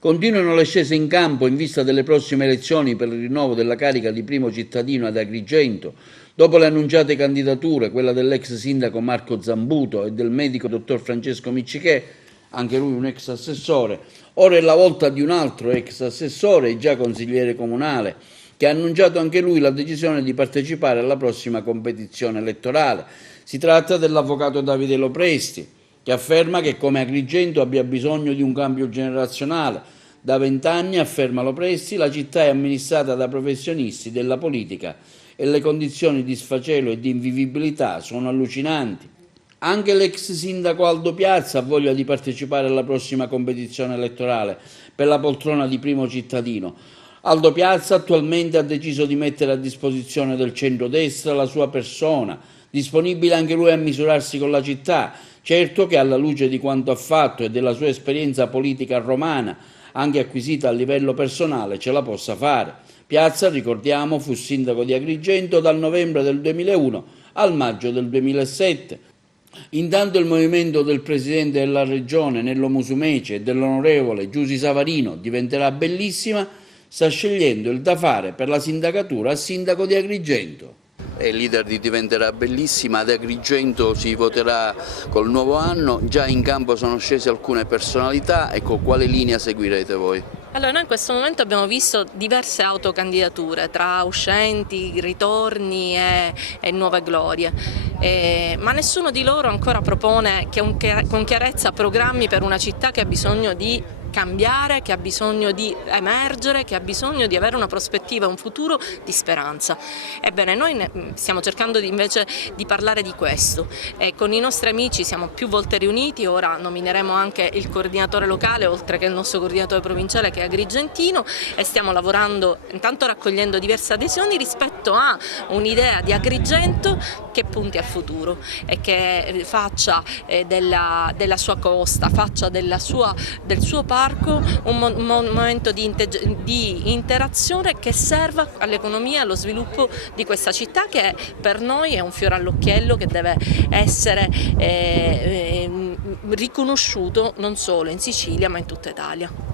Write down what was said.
Continuano le scese in campo in vista delle prossime elezioni per il rinnovo della carica di primo cittadino ad Agrigento. Dopo le annunciate candidature, quella dell'ex sindaco Marco Zambuto e del medico dottor Francesco Miccichè, anche lui un ex assessore, ora è la volta di un altro ex assessore e già consigliere comunale, che ha annunciato anche lui la decisione di partecipare alla prossima competizione elettorale. Si tratta dell'avvocato Davide Lopresti, che afferma che come Agrigento abbia bisogno di un cambio generazionale. Da 20 anni, afferma Lopresti, la città è amministrata da professionisti della politica e le condizioni di sfacelo e di invivibilità sono allucinanti. Anche l'ex sindaco Aldo Piazza ha voglia di partecipare alla prossima competizione elettorale per la poltrona di primo cittadino. Aldo Piazza attualmente ha deciso di mettere a disposizione del centrodestra la sua persona, disponibile anche lui a misurarsi con la città. Certo che alla luce di quanto ha fatto e della sua esperienza politica romana, anche acquisita a livello personale, ce la possa fare. Piazza, ricordiamo, fu sindaco di Agrigento dal novembre del 2001 al maggio del 2007. Intanto il movimento del presidente della regione Nello Musumeci e dell'onorevole Giusy Savarino diventerà bellissima, sta scegliendo il da fare per la sindacatura a sindaco di Agrigento. Il leader di Diventerà Bellissima, ad Agrigento si voterà col nuovo anno, già in campo sono scese alcune personalità, ecco quale linea seguirete voi? Allora, noi in questo momento abbiamo visto diverse autocandidature tra uscenti, ritorni e nuove glorie, ma nessuno di loro ancora propone con chiarezza programmi per una città che ha bisogno di cambiare, che ha bisogno di emergere, che ha bisogno di avere una prospettiva, un futuro di speranza. Ebbene, noi stiamo cercando invece di parlare di questo e con i nostri amici siamo più volte riuniti, ora nomineremo anche il coordinatore locale oltre che il nostro coordinatore provinciale che è agrigentino e stiamo lavorando, intanto raccogliendo diverse adesioni rispetto a un'idea di Agrigento che punti al futuro e che faccia della sua costa, faccia del suo parco un momento di interazione che serva all'economia e allo sviluppo di questa città che per noi è un fiore all'occhiello che deve essere riconosciuto non solo in Sicilia ma in tutta Italia.